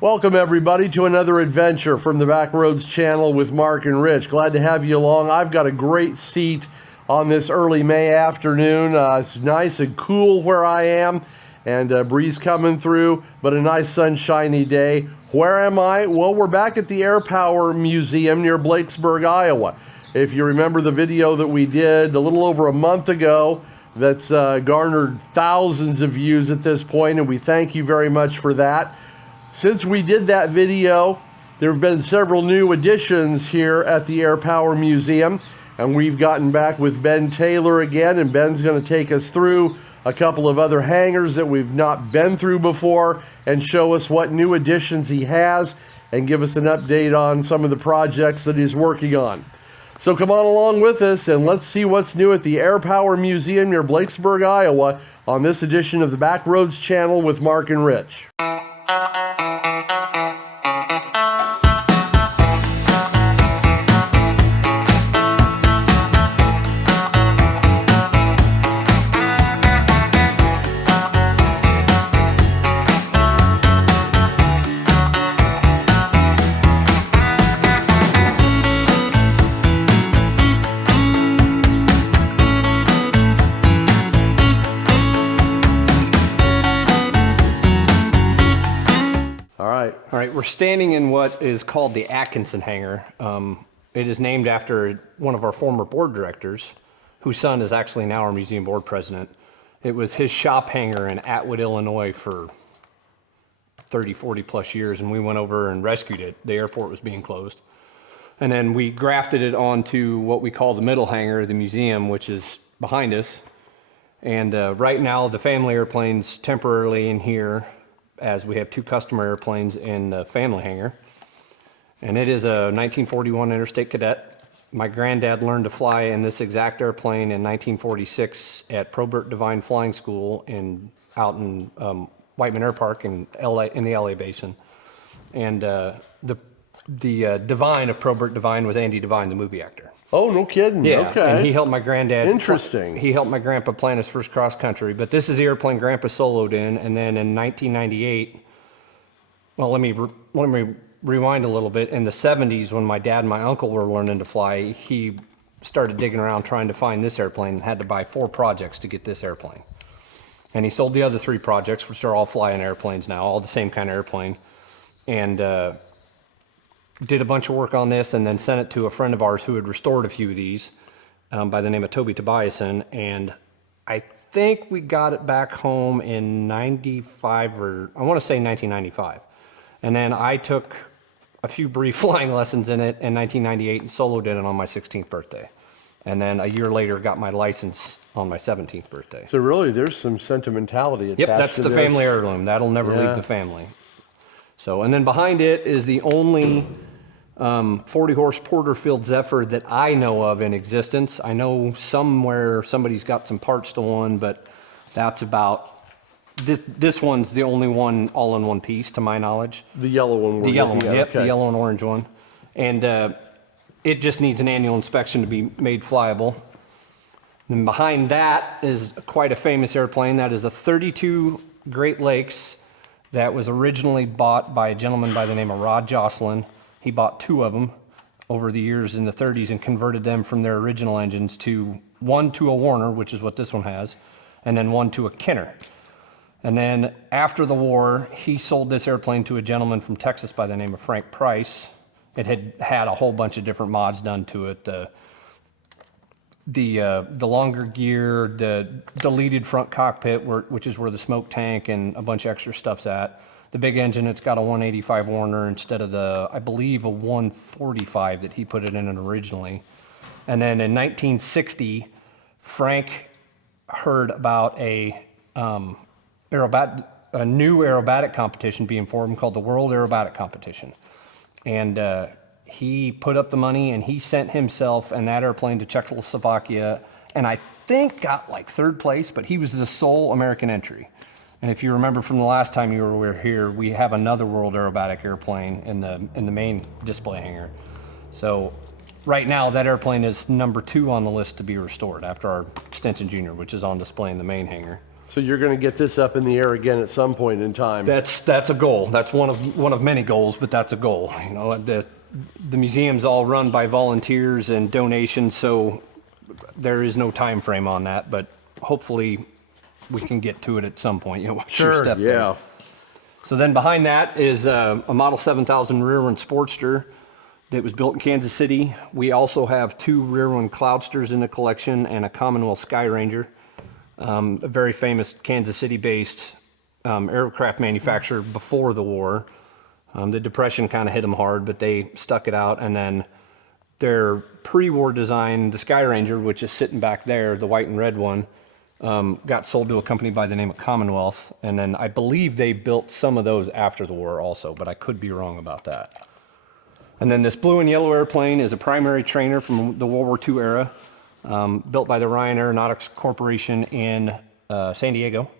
Welcome everybody to another adventure from the Backroads Channel with Mark and Rich. Glad to have you along. I've got a great seat on this early May afternoon. It's nice and cool where I am, and a breeze coming through, but a nice sunshiny day. Where am I? Well, we're back at the Airpower Museum near Blakesburg, Iowa. If you remember the video that we did a little over a month ago, that's garnered thousands of views at this point, and we thank you very much for that. Since we did that video, there have been several new additions here at the Airpower Museum, and we've gotten back with Ben Taylor again, and Ben's going to take us through a couple of other hangars that we've not been through before and show us what new additions he has and give us an update on some of the projects that he's working on. So come on along with us and let's see what's new at the Airpower Museum near Blakesburg, Iowa on this edition of the Backroads Channel with Mark and Rich. All right, we're standing in what is called the Atkinson hangar. It is named after one of our former board directors, whose son is actually now our museum board president. It was his shop hangar in Atwood, Illinois for 30, 40 plus years, and we went over and rescued it. The airport was being closed. And then we grafted it onto what we call the middle hangar, the museum, which is behind us. And right now, the family airplane's temporarily in here, as we have two customer airplanes in the family hangar. And it is a 1941 Interstate Cadet. My granddad learned to fly in this exact airplane in 1946 at Probert Devine Flying School out in Whiteman Air Park in the LA Basin. And the Devine of Probert Devine was Andy Devine, the movie actor. Oh, no kidding. Yeah, okay. And he helped my granddad. Interesting. He helped my grandpa plan his first cross country, but this is the airplane grandpa soloed in, and then in 1998, well, let me rewind a little bit. In the 70s, when my dad and my uncle were learning to fly, he started digging around trying to find this airplane and had to buy 4 projects to get this airplane. And he sold the other 3 projects, which are all flying airplanes now, all the same kind of airplane, and did a bunch of work on this and then sent it to a friend of ours who had restored a few of these by the name of Toby Tobiasen. And I think we got it back home in 95, or I want to say 1995. And then I took a few brief flying lessons in it in 1998 and soloed in it on my 16th birthday. And then a year later got my license on my 17th birthday. So really there's some sentimentality attached to this. Yep, that's the family heirloom. That'll never leave the family. So, and then behind it is the only 40-horse Porterfield Zephyr that I know of in existence. I know somewhere somebody's got some parts to one, but that's about, this one's the only one all in one piece to my knowledge. The yellow one. The yellow one, yep, the yellow and orange one. And it just needs an annual inspection to be made flyable. And behind that is quite a famous airplane. That is a 32 Great Lakes that was originally bought by a gentleman by the name of Rod Jocelyn. He bought 2 of them over the years in the 30s and converted them from their original engines to one to a Warner, which is what this one has, and then one to a Kenner. And then after the war, he sold this airplane to a gentleman from Texas by the name of Frank Price. It had a whole bunch of different mods done to it. The longer gear, the deleted front cockpit, which is where the smoke tank and a bunch of extra stuff's at. The big engine, it's got a 185 Warner instead of I believe, a 145 that he put it in originally. And then in 1960, Frank heard about a new aerobatic competition being formed called the World Aerobatic Competition. And he put up the money and he sent himself and that airplane to Czechoslovakia, and I think got like 3rd place, but he was the sole American entry. And if you remember from the last time you were here, we have another World Aerobatic airplane in the main display hangar. So right now that airplane is number 2 on the list to be restored after our Stinson Jr., which is on display in the main hangar. So you're going to get this up in the air again at some point in time. That's a goal. That's one of many goals, but that's a goal. You know, the museum's all run by volunteers and donations, so there is no time frame on that. But hopefully, we can get to it at some point. You know, what's your step there? Yeah. So then behind that is a Model 7000 rear-end Sportster that was built in Kansas City. We also have 2 rear-end Cloudsters in the collection and a Commonwealth Sky Ranger, a very famous Kansas City-based aircraft manufacturer before the war. The Depression kind of hit them hard, but they stuck it out. And then their pre-war design, the Sky Ranger, which is sitting back there, the white and red one, got sold to a company by the name of Commonwealth. And then I believe they built some of those after the war also, but I could be wrong about that. And then this blue and yellow airplane is a primary trainer from the World War II era, built by the Ryan Aeronautics Corporation in San Diego.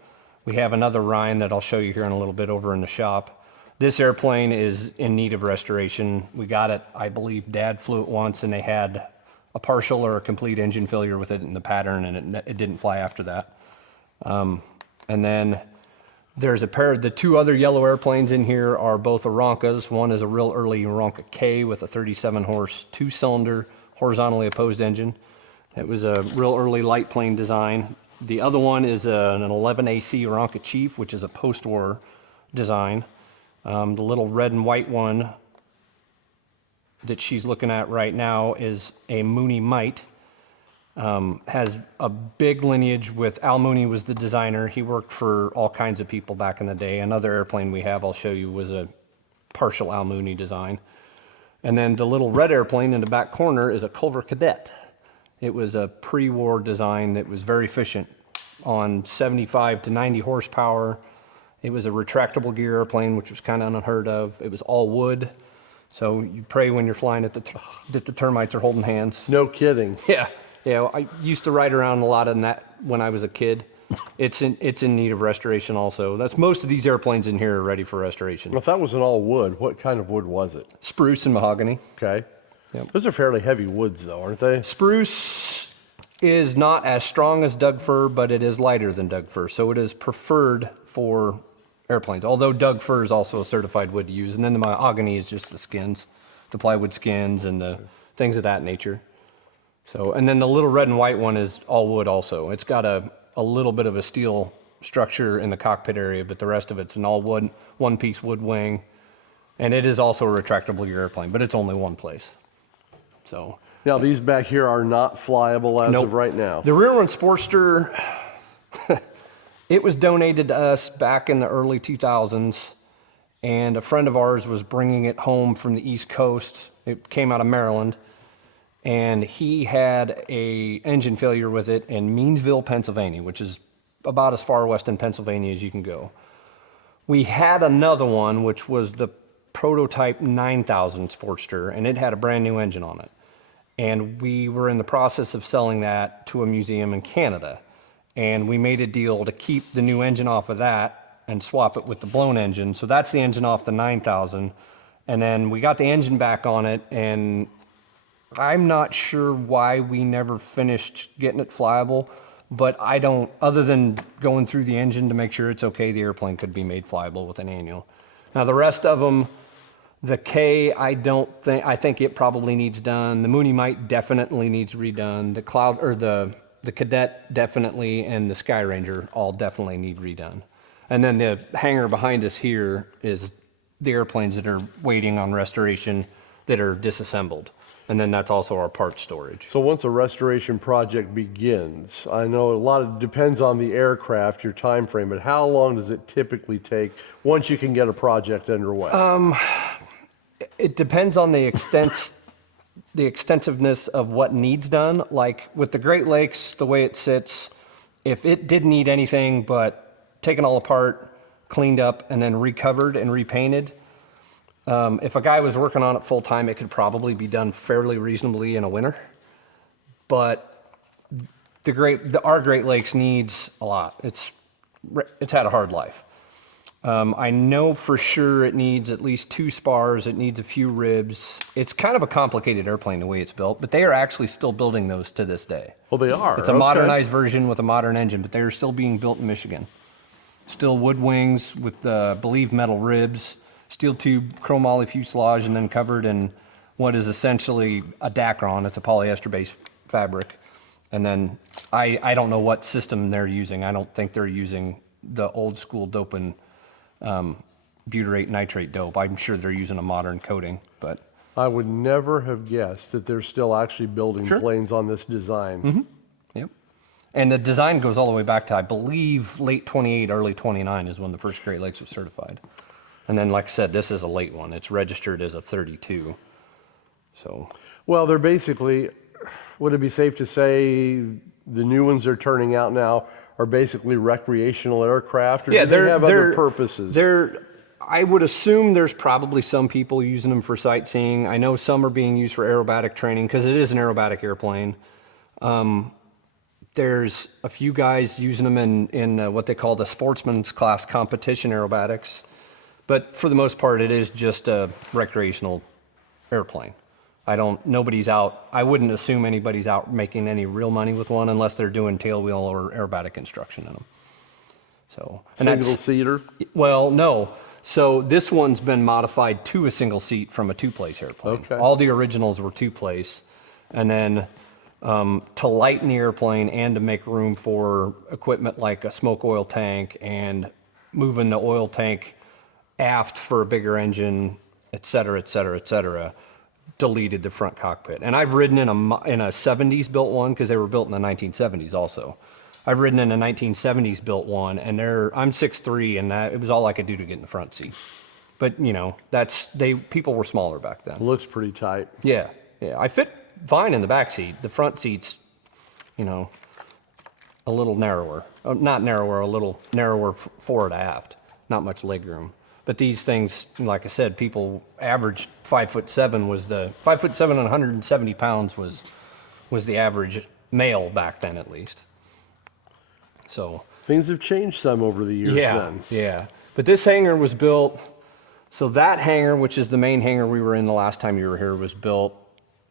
We have another Ryan that I'll show you here in a little bit over in the shop. This airplane is in need of restoration. We got it, I believe Dad flew it once and they had a partial or a complete engine failure with it in the pattern, and it didn't fly after that. And then there's a pair of the 2 other yellow airplanes in here are both Aeroncas. One is a real early Aeronca K with a 37 horse, 2-cylinder, horizontally opposed engine. It was a real early light plane design. The other one is an 11AC Aeronca Chief, which is a post-war design. The little red and white one that she's looking at right now is a Mooney Mite. Has a big lineage with Al Mooney was the designer. He worked for all kinds of people back in the day. Another airplane we have, I'll show you, was a partial Al Mooney design. And then the little red airplane in the back corner is a Culver Cadet. It was a pre-war design that was very efficient on 75 to 90 horsepower. It was a retractable gear airplane, which was kind of unheard of. It was all wood. So you pray when you're flying that the termites are holding hands. No kidding. Yeah. Yeah, I used to ride around a lot in that when I was a kid. It's in need of restoration also. That's most of these airplanes in here are ready for restoration. Well, if that was an all wood, what kind of wood was it? Spruce and mahogany. Okay. Yep. Those are fairly heavy woods though, aren't they? Spruce is not as strong as Doug fir, but it is lighter than Doug fir. So it is preferred for airplanes, although Doug fir is also a certified wood to use. And then the mahogany is just the skins, the plywood skins and the things of that nature. So, and then the little red and white one is all wood also. It's got a little bit of a steel structure in the cockpit area, but the rest of it's an all wood, 1-piece wood wing. And it is also a retractable gear airplane, but it's only one place. So now these back here are not flyable as of right now. The rear-end Sportster, it was donated to us back in the early 2000s, and a friend of ours was bringing it home from the East Coast. It came out of Maryland, and he had a engine failure with it in Meansville, Pennsylvania, which is about as far west in Pennsylvania as you can go. We had another one, which was the prototype 9000 Sportster, and it had a brand new engine on it. And we were in the process of selling that to a museum in Canada. And we made a deal to keep the new engine off of that and swap it with the blown engine. So that's the engine off the 9000. And then we got the engine back on it, and I'm not sure why we never finished getting it flyable, but I don't, other than going through the engine to make sure it's okay, the airplane could be made flyable with an annual. Now the rest of them, the K, I think it probably needs done. The Mooney Mite definitely needs redone. The Cloud, or the Cadet definitely, and the Sky Ranger all definitely need redone. And then the hangar behind us here is the airplanes that are waiting on restoration that are disassembled. And then that's also our parts storage. So once a restoration project begins, I know a lot of depends on the aircraft, your time frame, but how long does it typically take once you can get a project underway? It depends on the extensiveness of what needs done. Like with the Great Lakes, the way it sits, if it didn't need anything but taken all apart, cleaned up, and then recovered and repainted, if a guy was working on it full time, it could probably be done fairly reasonably in a winter. But our Great Lakes needs a lot. It's had a hard life. I know for sure it needs at least 2 spars. It needs a few ribs. It's kind of a complicated airplane the way it's built, but they are actually still building those to this day. Well, they are. It's a Okay. modernized version with a modern engine, but they are still being built in Michigan. Still wood wings with, I believe, metal ribs, steel tube, chromoly fuselage, and then covered in what is essentially a Dacron. It's a polyester-based fabric. And then I don't know what system they're using. I don't think they're using the old school doping butyrate nitrate dope. I'm sure they're using a modern coating, but I would never have guessed that they're still actually building Sure. planes on this design. yep. And the design goes all the way back to, I believe, late 28, early 29 is when the first Great Lakes was certified. And then, like I said, this is a late one. It's registered as a 32. So, Well, they're basically, would it be safe to say the new ones they're turning out now are basically recreational aircraft, or yeah, do they have other purposes? I would assume there's probably some people using them for sightseeing. I know some are being used for aerobatic training because it is an aerobatic airplane. There's a few guys using them in what they call the sportsman's class competition aerobatics. But for the most part, it is just a recreational airplane. Nobody's out, I wouldn't assume anybody's out making any real money with one unless they're doing tailwheel or aerobatic instruction in them. So, and Single seater? well, no. So this one's been modified to a single seat from a 2-place airplane. Okay. All the originals were 2-place. And then to lighten the airplane and to make room for equipment like a smoke oil tank and moving the oil tank aft for a bigger engine, et cetera, et cetera, et cetera, deleted the front cockpit. And I've ridden in a 70s built one because they were built in the 1970s also. I've ridden in a 1970s built one, and I'm 6'3", and it was all I could do to get in the front seat. But you know, people were smaller back then. Looks pretty tight. Yeah. I fit fine in the back seat. The front seat's, you know, a little narrower. Not narrower, a little narrower forward aft. Not much leg room. But these things, like I said, people averaged 5'7" was the 5'7" and 170 pounds was the average male back then, at least. So Things have changed some over the years then. yeah. But this hangar was built. So that hangar, which is the main hangar we were in the last time you were here, was built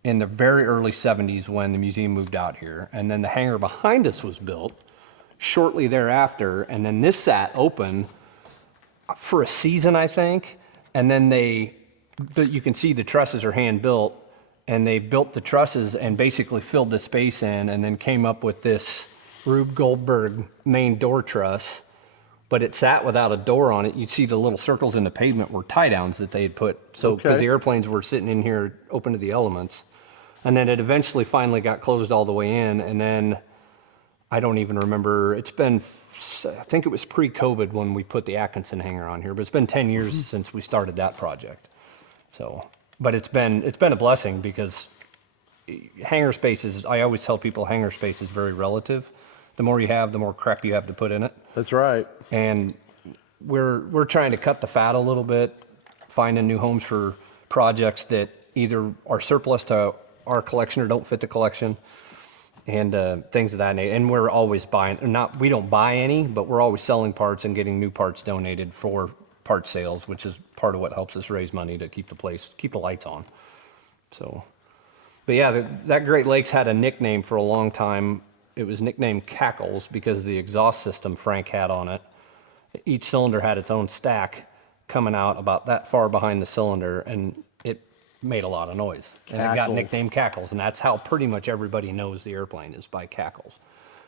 in the very early 70s when the museum moved out here. And then the hangar behind us was built shortly thereafter. And then this sat open for a season, I think. And then you can see the trusses are hand built, and they built the trusses and basically filled the space in and then came up with this Rube Goldberg main door truss, but it sat without a door on it. You'd see the little circles in the pavement were tie downs that they had put. So, because the airplanes were sitting in here open to the elements. And then it eventually finally got closed all the way in. And then I don't even remember, I think it was pre-COVID when we put the Atkinson hangar on here, but it's been 10 years since we started that project. So, but it's been a blessing because hangar space I always tell people hangar space is very relative. The more you have, the more crap you have to put in it. That's right. And we're trying to cut the fat a little bit, finding new homes for projects that either are surplus to our collection or don't fit the collection, and things of that nature. And we're always we don't buy any, but we're always selling parts and getting new parts donated for part sales, which is part of what helps us raise money to keep the lights on. So, but yeah, that Great Lakes had a nickname for a long time. It was nicknamed Cackles because of the exhaust system Frank had on it. Each cylinder had its own stack coming out about that far behind the cylinder, and it made a lot of noise. And it got nicknamed Cackles, and that's how pretty much everybody knows the airplane is, by Cackles.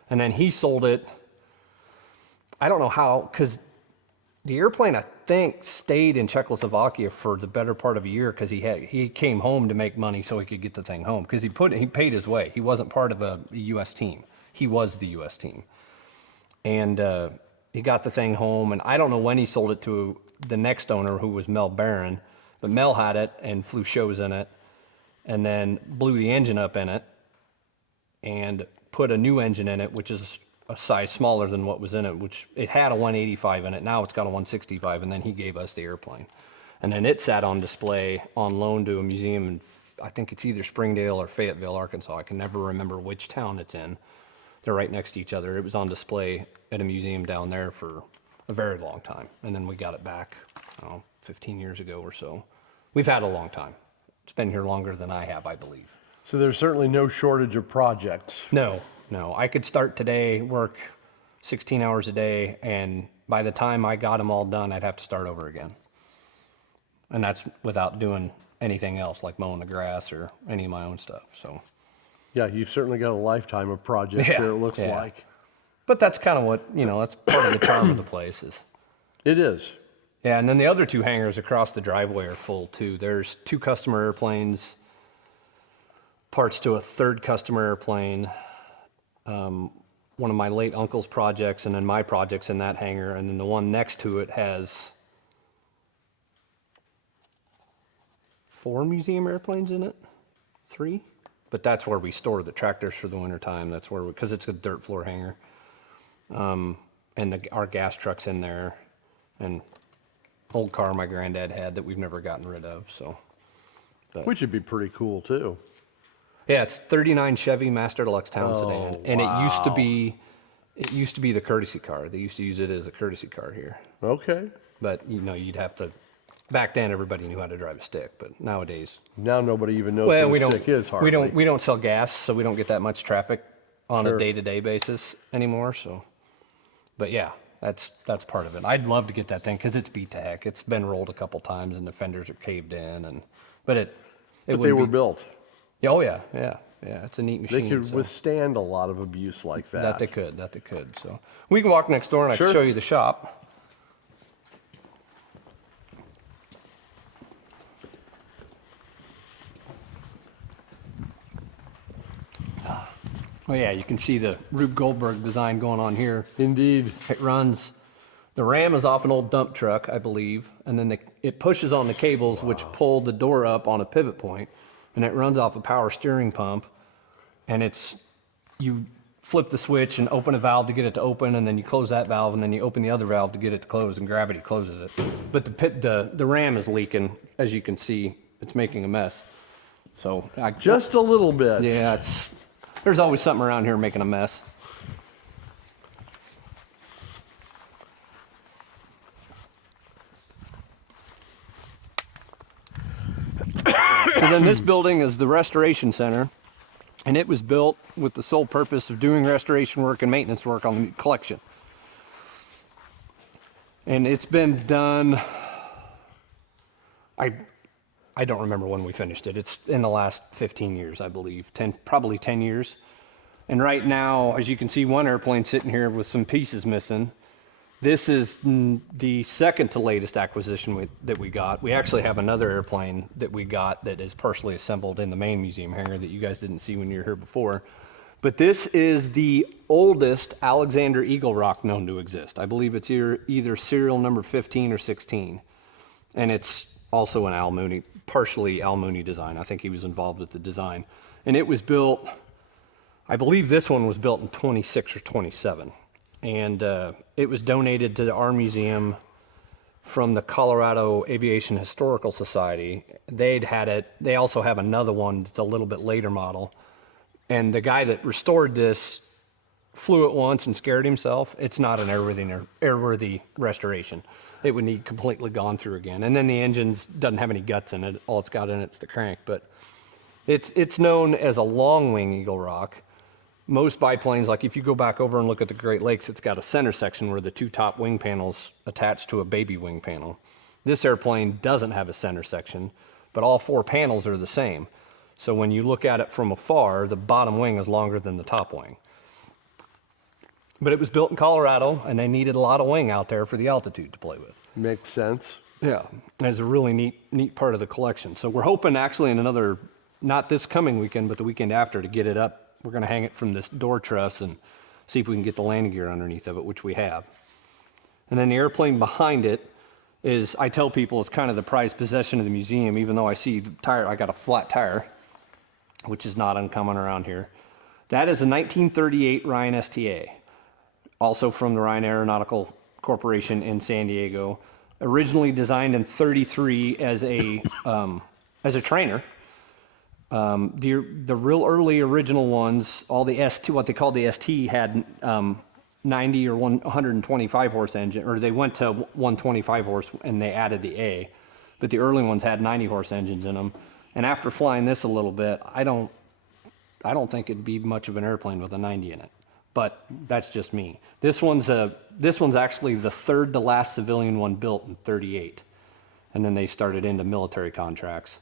And then he sold it, I don't know how, because the airplane, I think, stayed in Czechoslovakia for the better part of a year because he came home to make money so he could get the thing home, because he paid his way. He wasn't part of a U.S. team. He was the U.S. team. And he got the thing home, and I don't know when he sold it to the next owner, who was Mel Barron, but Mel had it and flew shows in it, and then blew the engine up in it and put a new engine in it, which is a size smaller than what was in it, which it had a 185 in it. Now it's got a 165, and then he gave us the airplane. And then it sat on display on loan to a museum in, I think it's either Springdale or Fayetteville, Arkansas. I can never remember which town it's in. They're right next to each other. It was on display at a museum down there for a very long time. And then we got it back, I don't know, 15 years ago or so. We've had a long time. It's been here longer than I have, I believe. So there's certainly no shortage of projects. No. I could start today, work 16 hours a day, and by the time I got them all done, I'd have to start over again. And that's without doing anything else, like mowing the grass or any of my own stuff. So, Yeah, you've certainly got a lifetime of projects Yeah, here, it looks yeah. like. but that's kind of what, that's part of the charm of the place is. It is. Yeah, and then the other two hangars across the driveway are full too. There's 2 customer airplanes, parts to a 3rd customer airplane, one of my late uncle's projects, and then my projects in that hangar, and then the one next to it has 4 museum airplanes in it, 3, but that's where we store the tractors for the wintertime. That's where because it's a dirt floor hangar, and our gas truck's in there, and old car my granddad had that we've never gotten rid of. So, Which would be pretty cool too. yeah, it's 39 Chevy Master Deluxe Town sedan, and wow. it used to be the courtesy car. They used to use it as a courtesy car here, Okay. but you'd have to. Back then, everybody knew how to drive a stick, but nowadays, Now nobody even knows well, what we a don't. stick is hardly. We don't sell gas, so we don't get that much traffic on Sure. a day-to-day basis anymore. So, but yeah, that's part of it. I'd love to get that thing because it's beat to heck. It's been rolled a couple times and the fenders are caved in, but But they wouldn't were be- built. Yeah, oh yeah. It's a neat machine. They could so. withstand a lot of abuse like that. That they could. So we can walk next door and I Sure. can show you the shop. Oh yeah, you can see the Rube Goldberg design going on here. Indeed. It runs, the ram is off an old dump truck, I believe, and then it pushes on the cables which pull the door up on a pivot point, and it runs off a power steering pump, and you flip the switch and open a valve to get it to open, and then you close that valve, and then you open the other valve to get it to close, and gravity closes it. But the ram is leaking, as you can see. It's making a mess. So Just a little bit. yeah, there's always something around here making a mess. So then this building is the restoration center, and it was built with the sole purpose of doing restoration work and maintenance work on the collection. And it's been done, I don't remember when we finished it. It's in the last 15 years, I believe, probably 10 years. And right now, as you can see, one airplane sitting here with some pieces missing. This is the second to latest acquisition that we got. We actually have another airplane that we got that is partially assembled in the main museum hangar that you guys didn't see when you were here before. But this is the oldest Alexander Eagle Rock known to exist. I believe it's either serial number 15 or 16. And it's also an Al Mooney, partially Al Mooney design. I think he was involved with the design. And it was built, I believe this one was built in 26 or 27. And it was donated to our museum from the Colorado Aviation Historical Society. They'd had it. They also have another one that's a little bit later model. And the guy that restored this flew it once and scared himself. It's not an airworthy restoration. It would need completely gone through again. And then the engines doesn't have any guts in it. All it's got in it's the crank. But it's known as a long wing Eagle Rock. Most biplanes, like if you go back over and look at the Great Lakes, it's got a center section where the 2 top wing panels attach to a baby wing panel. This airplane doesn't have a center section, but all 4 panels are the same. So when you look at it from afar, the bottom wing is longer than the top wing. But it was built in Colorado, and they needed a lot of wing out there for the altitude to play with. Makes sense. Yeah, it's a really neat part of the collection. So we're hoping actually in another, not this coming weekend, but the weekend after to get it up. We're going to hang it from this door truss and see if we can get the landing gear underneath of it, which we have. And then the airplane behind it is, I tell people, it's kind of the prized possession of the museum, even though I see the tire, I got a flat tire, which is not uncommon around here. That is a 1938 Ryan STA, also from the Ryan Aeronautical Corporation in San Diego, originally designed in 33 as a trainer. The real early original ones, all the ST, what they called the ST, had 90 or 125 horse engine, or they went to 125 horse and they added the A, but the early ones had 90 horse engines in them. And after flying this a little bit, I don't think it'd be much of an airplane with a 90 in it. But that's just me. This one's actually the third to last civilian one built in 38. And then they started into military contracts.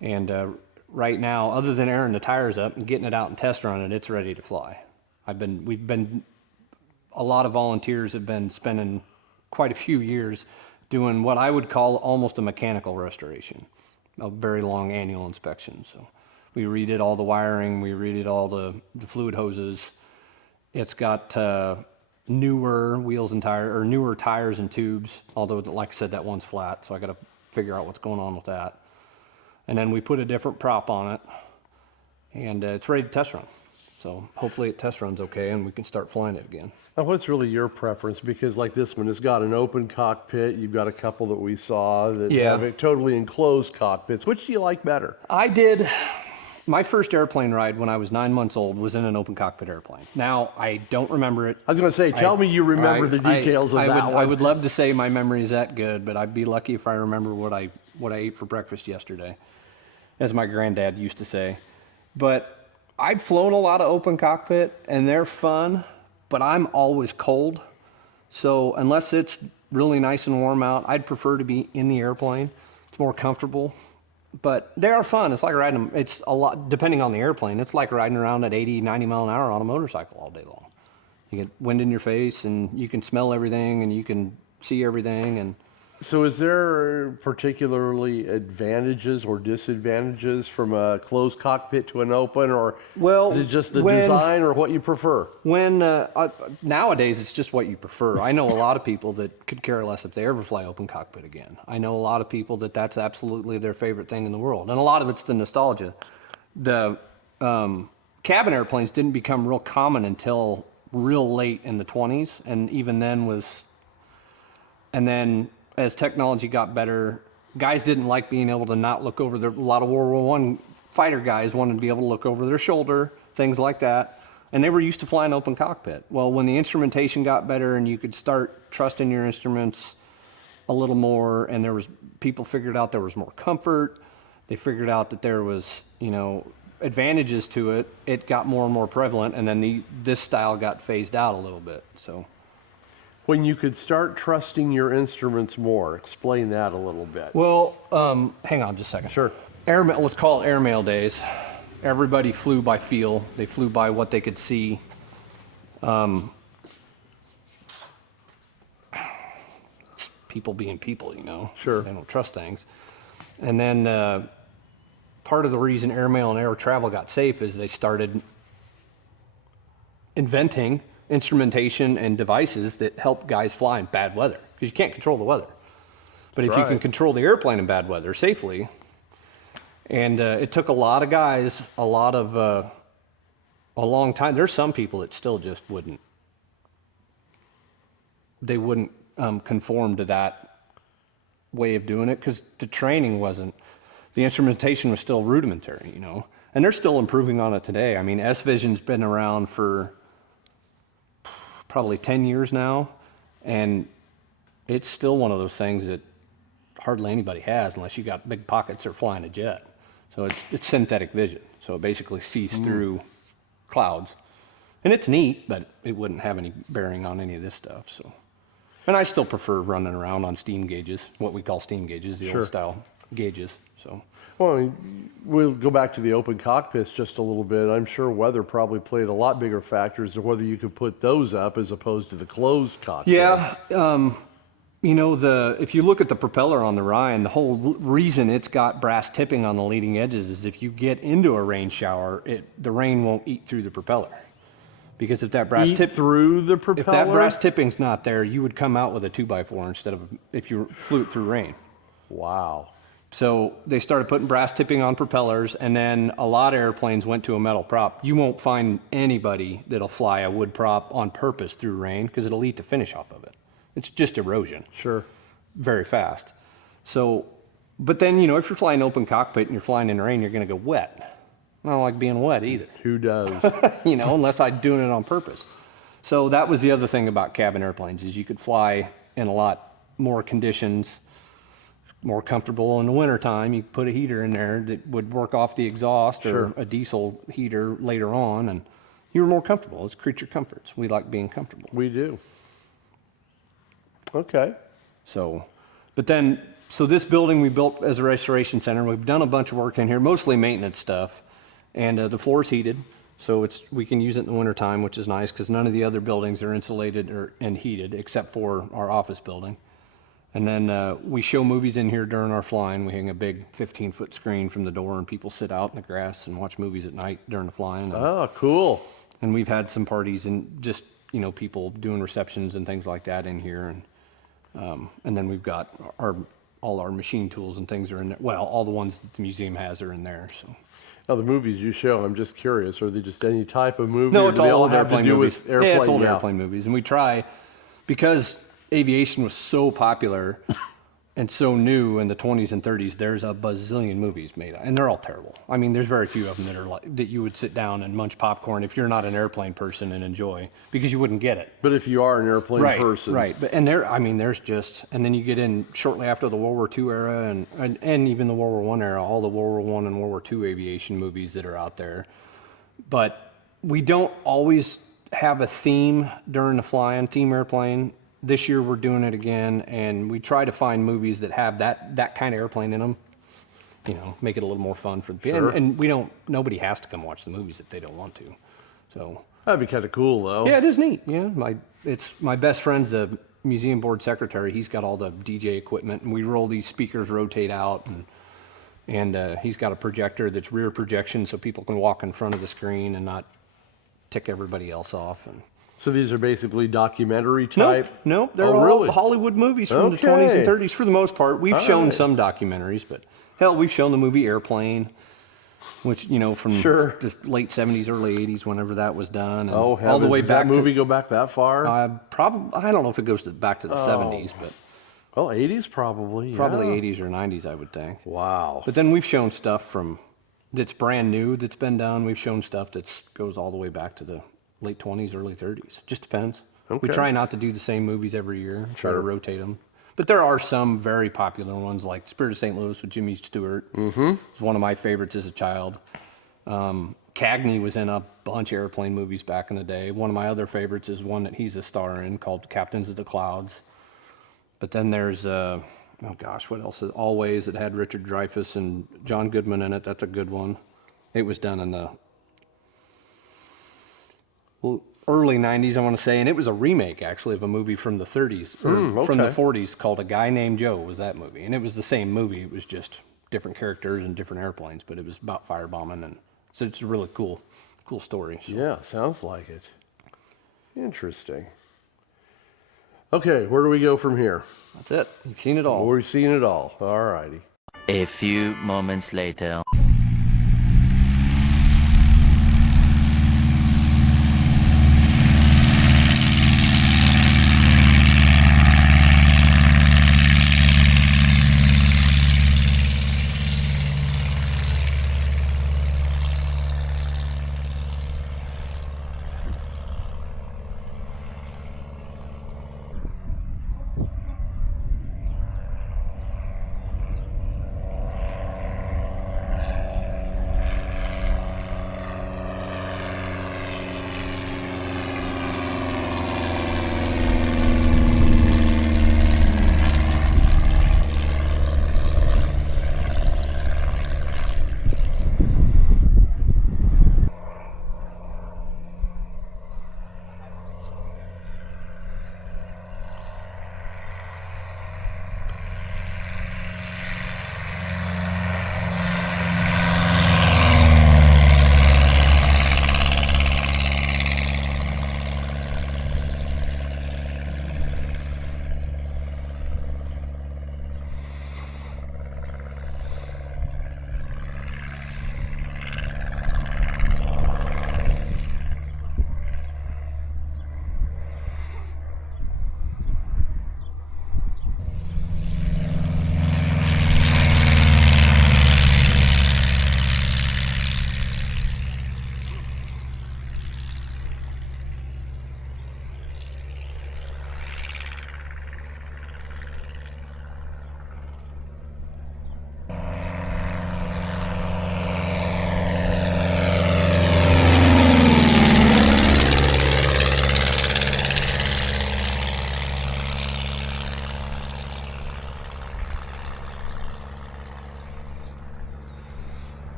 And right now, other than airing the tires up and getting it out and test running, it's ready to fly. A lot of volunteers have been spending quite a few years doing what I would call almost a mechanical restoration, a very long annual inspection. So we redid all the wiring, we redid all the fluid hoses. It's got newer wheels and tires, or newer tires and tubes, although, like I said, that one's flat, so I got to figure out what's going on with that. And then we put a different prop on it, and it's ready to test run. So hopefully it test runs okay, and we can start flying it again. Now, what's really your preference? Because like this one, it's got an open cockpit. You've got a couple that we saw that have it totally enclosed cockpits. Which do you like better? I did. My first airplane ride when I was 9 months old was in an open cockpit airplane. Now, I don't remember it. I was going to say, tell me you remember the details of that one. I would love to say my memory is that good, but I'd be lucky if I remember what I ate for breakfast yesterday, as my granddad used to say. But I've flown a lot of open cockpit, and they're fun, but I'm always cold. So unless it's really nice and warm out, I'd prefer to be in the airplane. It's more comfortable. But they are fun. It's like riding them. It's a lot, depending on the airplane, it's like riding around at 80, 90 mile an hour on a motorcycle all day long. You get wind in your face, and you can smell everything, and you can see everything. And so is there particularly advantages or disadvantages from a closed cockpit to an open, or is it just the design or what you prefer? Nowadays, it's just what you prefer. I know a lot of people that could care less if they ever fly open cockpit again. I know a lot of people that's absolutely their favorite thing in the world. And a lot of it's the nostalgia. The cabin airplanes didn't become real common until real late in the 20s, and even then and then as technology got better, guys didn't like being able to not look over a lot of World War I fighter guys wanted to be able to look over their shoulder, things like that. And they were used to flying open cockpit. Well, when the instrumentation got better and you could start trusting your instruments a little more, and people figured out there was more comfort, they figured out that there was, advantages to it, it got more and more prevalent, and then this style got phased out a little bit, so. When you could start trusting your instruments more, explain that a little bit. Well, hang on just a second. Sure. Let's call it airmail days. Everybody flew by feel. They flew by what they could see. It's people being people, Sure. They don't trust things. And then part of the reason airmail and air travel got safe is they started inventing instrumentation and devices that help guys fly in bad weather, because you can't control the weather. But if you can control the airplane in bad weather safely, and it took a lot of guys a long time. There's some people that still just wouldn't conform to that way of doing it, because the training the instrumentation was still rudimentary, and they're still improving on it today. I mean, S-Vision's been around for probably 10 years now, and it's still one of those things that hardly anybody has unless you got big pockets or flying a jet. So it's synthetic vision, so it basically sees through clouds, and it's neat, but it wouldn't have any bearing on any of this stuff. So, and I still prefer running around on steam gauges, what we call steam gauges, the old style gauges. So, well, we'll go back to the open cockpits just a little bit. I'm sure weather probably played a lot bigger factor as to whether you could put those up as opposed to the closed cockpits. Yeah. If you look at the propeller on the Ryan, the whole reason it's got brass tipping on the leading edges is if you get into a rain shower, the rain won't eat through the propeller. Because if that brass tipping's not there, you would come out with a 2x4 instead of if you flew it through rain. Wow. So they started putting brass tipping on propellers, and then a lot of airplanes went to a metal prop. You won't find anybody that'll fly a wood prop on purpose through rain, because it'll eat the finish off of it. It's just erosion. Sure. Very fast. So, but then, if you're flying open cockpit and you're flying in rain, you're going to go wet. I don't like being wet either. Who does? Unless I'm doing it on purpose. So that was the other thing about cabin airplanes is you could fly in a lot more conditions, more comfortable in the wintertime. You put a heater in there that would work off the exhaust or a diesel heater later on, and you were more comfortable. It's creature comforts. We like being comfortable. We do. Okay. So, but then, so this building we built as a restoration center. We've done a bunch of work in here, mostly maintenance stuff, and the floor's heated, so we can use it in the wintertime, which is nice because none of the other buildings are insulated and heated except for our office building. And then we show movies in here during our flying. We hang a big 15-foot screen from the door, and people sit out in the grass and watch movies at night during the flying. Oh, cool. And we've had some parties and just, people doing receptions and things like that in here. And then we've got all our machine tools and things are in there. Well, all the ones that the museum has are in there. So. Now, the movies you show, I'm just curious, are they just any type of movie? No, or it's do they all have to airplane do movies. with airplane? Yeah, it's all airplane movies. And we try, because aviation was so popular and so new in the 20s and 30s, there's a bazillion movies made, and they're all terrible. I mean, there's very few of them that you would sit down and munch popcorn if you're not an airplane person and enjoy, because you wouldn't get it. But if you are an airplane person. Right. But, and there's just, and then you get in shortly after the World War II era and even the World War I era, all the World War I and World War II aviation movies that are out there. But we don't always have a theme during the flying, theme airplane. This year we're doing it again, and we try to find movies that have that kind of airplane in them. Make it a little more fun for the people. Sure. And nobody has to come watch the movies if they don't want to. So That'd be kind of cool, though. yeah, it is neat. Yeah, my best friend's the museum board secretary. He's got all the DJ equipment, and we roll these speakers, rotate out, and he's got a projector that's rear projection, so people can walk in front of the screen and not tick everybody else off. And So these are basically documentary type? Nope. They're Oh, all really? Hollywood movies from the Okay. 20s and 30s for the most part. We've All shown right. some documentaries, but hell, we've shown the movie Airplane, which, from Sure. the late 70s, early 80s, whenever that was done. And Oh, heavens. all the way Does back that movie go back that far? I don't know if it goes back to the 70s, but Well, 80s probably. Yeah. probably 80s or 90s, I would think. Wow. But then we've shown stuff that's brand new that's been done. We've shown stuff that goes all the way back to the late 20s, early 30s. Just depends. We Okay. try not to do the same movies every year. Try to Sure. rotate them. But there are some very popular ones, like Spirit of St. Louis with Jimmy Stewart. Mm-hmm. It's one of my favorites as a child. Cagney was in a bunch of airplane movies back in the day. One of my other favorites is one that he's a star in called Captains of the Clouds. But then there's, what else? Always, it had Richard Dreyfuss and John Goodman in it. That's a good one. It was done in the early 90s, I want to say, and it was a remake, actually, of a movie from the 30s, or from the okay. 40s called A Guy Named Joe was that movie. And it was the same movie. It was just different characters and different airplanes, but it was about firebombing, and so it's a really cool story. So. Yeah, sounds like it. Interesting. Okay, where do we go from here? That's it. You've seen it all. We've seen it all. All righty. A few moments later.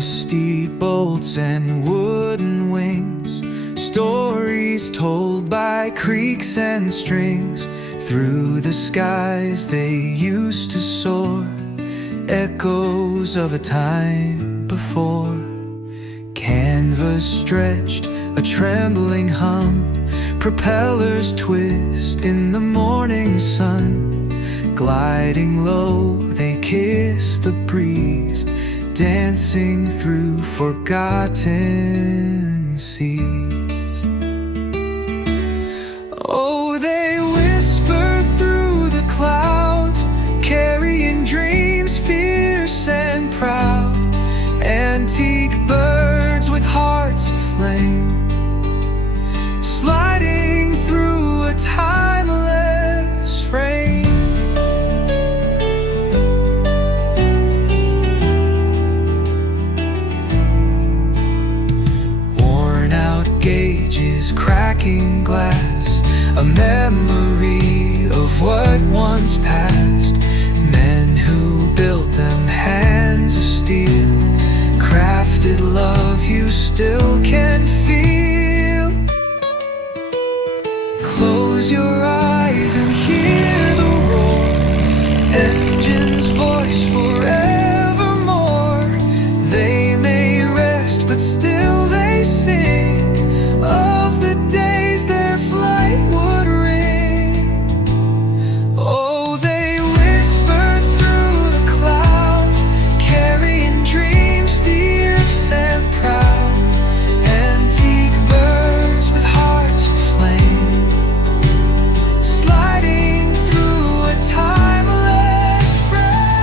rusty bolts and wooden wings, stories told by creaks and strings. Through the skies they used to soar, echoes of a time before. Canvas stretched, a trembling hum, propellers twist in the morning sun. Gliding low, they kiss the breeze, dancing through forgotten seas. Oh, they whisper through the clouds, carrying dreams fierce and proud. Antique birds with hearts aflame, sliding through a timeless frame. Worn out gauges, cracking glass, a memory of what once passed. Men who built them, hands of steel, crafted love you still can feel. Close your eyes and hear the roar, engine's voice forevermore. They may rest, but still they sing of the days their flight would ring. Oh, they whisper through the clouds, carrying dreams fierce and proud. Antique birds with hearts aflame, sliding through a timeless frame.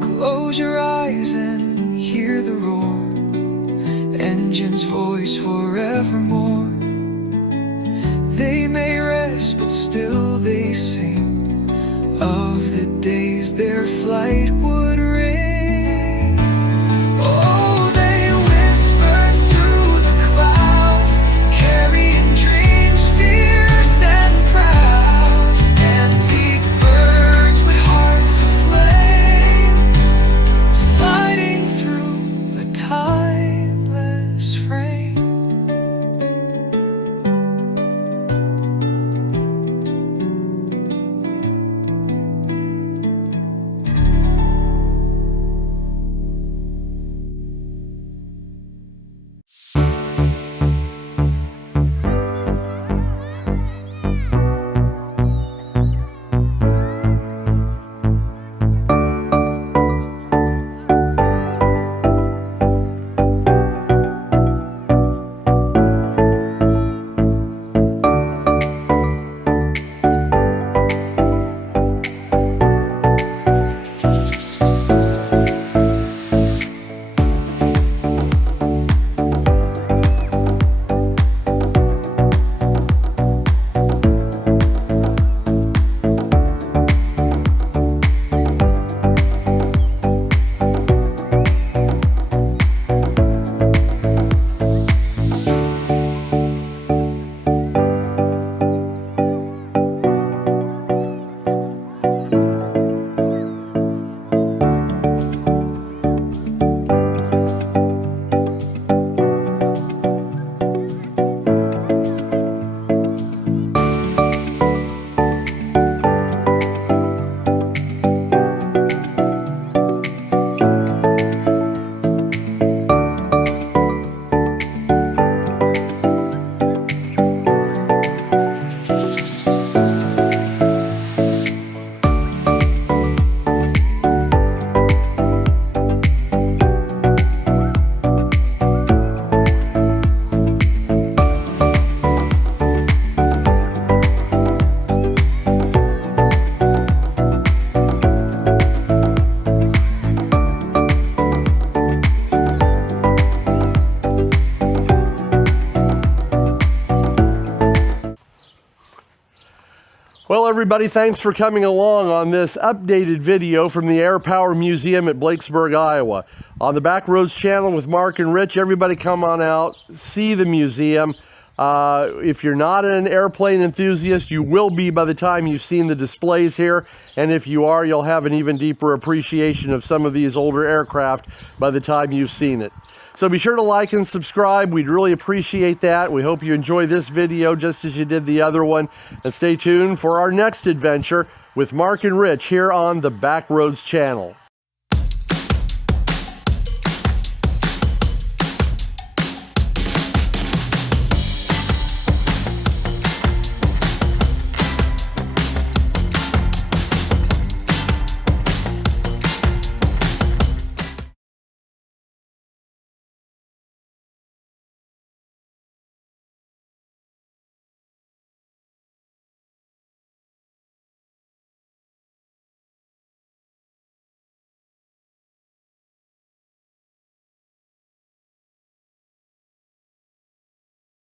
Close your eyes and hear the roar, engine's voice forevermore. They may rest, but still they sing of the days their flight would ring. Oh, they whisper through the clouds, carrying dreams fierce and proud. Antique birds with hearts aflame, sliding through a timeless frame. everybody, thanks for coming along on this updated video from the Airpower Museum at Blakesburg, Iowa. On the Backroads Channel with Mark and Rich, everybody come on out, see the museum. If you're not an airplane enthusiast, you will be by the time you've seen the displays here. And if you are, you'll have an even deeper appreciation of some of these older aircraft by the time you've seen it. So be sure to like and subscribe. We'd really appreciate that. We hope you enjoy this video just as you did the other one. And stay tuned for our next adventure with Mark and Rich here on the Backroads Channel.